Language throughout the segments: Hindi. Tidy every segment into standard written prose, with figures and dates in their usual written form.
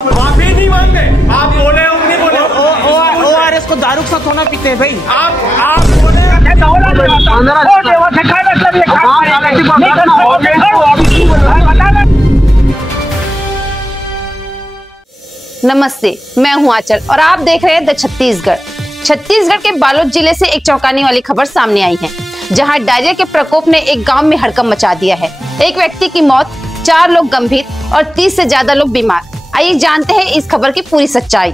माफी नहीं मांगते। आप बोले हो नहीं बोले? ORS को दारू के साथ होना पीते हैं भाई। आप बोले नमस्ते, मैं हूं आंचल और आप देख रहे हैं द छत्तीसगढ़। छत्तीसगढ़ के बालोद जिले से एक चौंकाने वाली खबर सामने आई है, जहां डायरिया के प्रकोप ने एक गांव में हड़कंप मचा दिया है। एक व्यक्ति की मौत, 4 लोग गंभीर और 30 से ज्यादा लोग बीमार। आइए जानते हैं इस खबर की पूरी सच्चाई।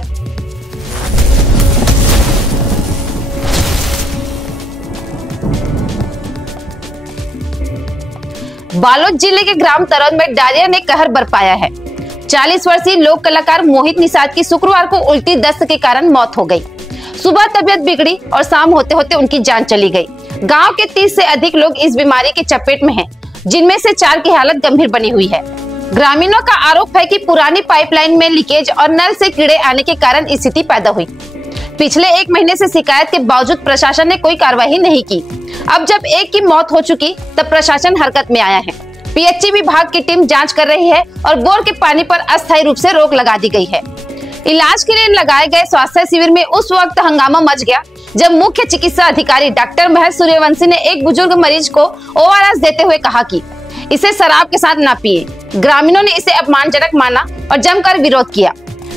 बालोद जिले के ग्राम तरौद में डायरिया ने कहर बरपाया है। 40 वर्षीय लोक कलाकार मोहित निषाद की शुक्रवार को उल्टी दस्त के कारण मौत हो गई। सुबह तबीयत बिगड़ी और शाम होते होते उनकी जान चली गई। गांव के 30 से अधिक लोग इस बीमारी के चपेट में हैं, जिनमें से 4 की हालत गंभीर बनी हुई है। ग्रामीणों का आरोप है कि पुरानी पाइपलाइन में लीकेज और नल से कीड़े आने के कारण स्थिति पैदा हुई। पिछले 1 महीने से शिकायत के बावजूद प्रशासन ने कोई कार्रवाई नहीं की। अब जब एक की मौत हो चुकी, तब प्रशासन हरकत में आया है। पीएचई विभाग की टीम जांच कर रही है और बोर के पानी पर अस्थायी रूप से रोक लगा दी गई है। इलाज के लिए लगाए गए स्वास्थ्य शिविर में उस वक्त हंगामा मच गया जब मुख्य चिकित्सा अधिकारी डॉक्टर महेश सूर्यवंशी ने एक बुजुर्ग मरीज को ORS देते हुए कहा कि इसे शराब के साथ ना पिए। ग्रामीणों ने इसे अपमानजनक माना और जमकर विरोध किया।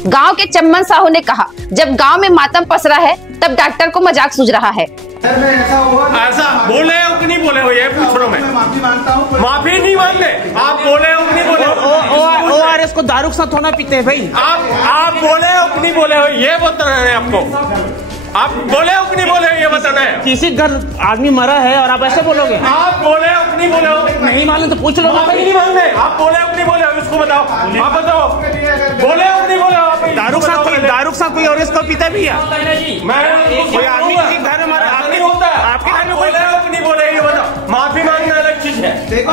गांव के चम्मन साहू ने कहा, जब गांव में मातम पसरा है तब डॉक्टर को मजाक सूझ रहा है। ऐसा बोले हो कि नहीं बोले हो, ये पूछ रहा हूं मैं। माफी मांगता हूँ। माफी नहीं मांगते। आप बोले हो कि नहीं बोले? ORS को दारू के साथ होना पीते हैं भाई। आप बोले हो कि नहीं बोले हो, ये बताना है आपको। आप बोले हो कि नहीं बोले हो, ये बताना है। किसी घर आदमी मरा है और आप ऐसे बोलोगे? आप बोले हो कि नहीं बोले हो? नहीं मालूम तो पूछ लो। माफी नहीं मांगते। आप बोले हो कि नहीं बोले हो, इसको बताओ। आप बताओ, बोले हो कि नहीं बोले हो? दारू के साथ कोई ORS को पीता भी है? मैं कोई आदमी किसी घर में मरा नहीं होता। आपके घर में कोई बोले हो कि नहीं बोले, ये बताओ। माफी मांगना अलग चीज है। देखो,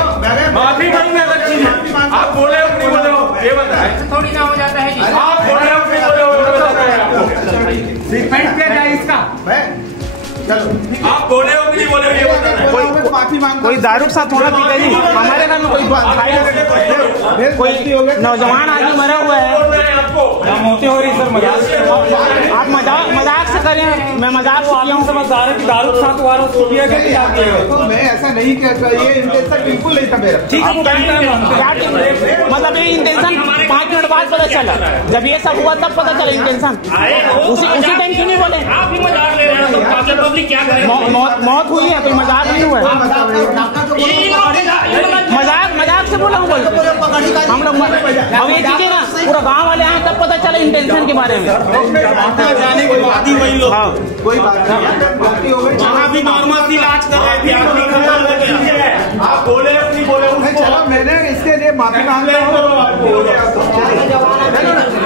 माफी मांगना अलग चीज है। आप बोले हो कि नहीं बोले हो, ये बताएं। थोड़ी ना हो जाता है जी। आप बोले हो कि नहीं बोले हो, ये बताना है आपको। रिफंड किया जाए इसका। चलो, आप बोले हो कि नहीं बोले हो, ये बताना है। कोई दारू के साथ होना पीता जी? हमारे घर में कोई नौजवान आदमी मरा हुआ है। मोती हो रही सर, मजाक। आप मजाक से करें, मैं मजाक से किया हूँ। समझदार है कि दारू के साथ वारों को किया गया। मैं ऐसा नहीं कहता, ये इंटेंशन बिल्कुल नहीं था मेरा। ठीक है, मतलब ये इंटेंशन 5 मिनट बाद पता चला। जब ये सब हुआ तब पता चला इंटेंशन। उसी टाइम क्यों नहीं बोले? आप भी मजाक ले रहे हैं, पब्लिक क्या करे? मौत हुई है, कोई मजाक नहीं हुआ है। मजाक से बोला हूँ। हम लोग अब ये चीजें ना पूरा गांव वाले आए तब पता चला इंटेंशन के बारे में। जाने के बाद ही वही लोग। हाँ, कोई बात नहीं, जहाँ भी नॉर्मल इलाज कर रहे थे, आप बोले हो नहीं बोले हो? चलो, मैंने इसके लिए माफी मांग रहा हूँ।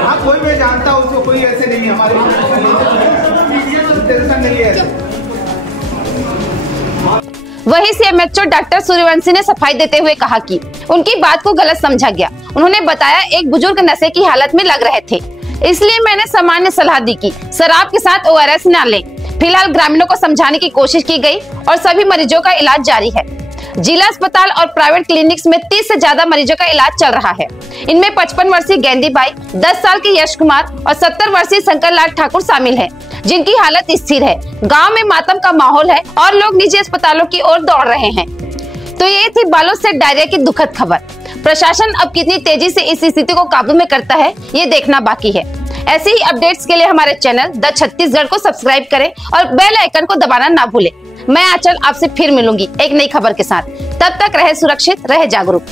हाँ, कोई मैं जानता हूँ उसको, कोई ऐसे नहीं है हमारे टेंशन नहीं है। वहीं CMHO डॉक्टर सूर्यवंशी ने सफाई देते हुए कहा कि उनकी बात को गलत समझा गया। उन्होंने बताया, एक बुजुर्ग नशे की हालत में लग रहे थे, इसलिए मैंने सामान्य सलाह दी कि शराब के साथ ORS न लें। फिलहाल ग्रामीणों को समझाने की कोशिश की गई और सभी मरीजों का इलाज जारी है। जिला अस्पताल और प्राइवेट क्लिनिक्स में 30 से ज्यादा मरीजों का इलाज चल रहा है। इनमें 55 वर्षीय गेंदीबाई, 10 साल के यश कुमार और 70 वर्षीय शंकर लाल ठाकुर शामिल हैं, जिनकी हालत स्थिर है। गांव में मातम का माहौल है और लोग निजी अस्पतालों की ओर दौड़ रहे हैं। तो ये थी बालोद से डायरिया की दुखद खबर। प्रशासन अब कितनी तेजी से इस स्थिति को काबू में करता है, ये देखना बाकी है। ऐसे ही अपडेट्स के लिए हमारे चैनल द छत्तीसगढ़ को सब्सक्राइब करें और बेल आइकन को दबाना ना भूलें। मैं आंचल आपसे फिर मिलूंगी एक नई खबर के साथ। तब तक रहे सुरक्षित, रहे जागरूक।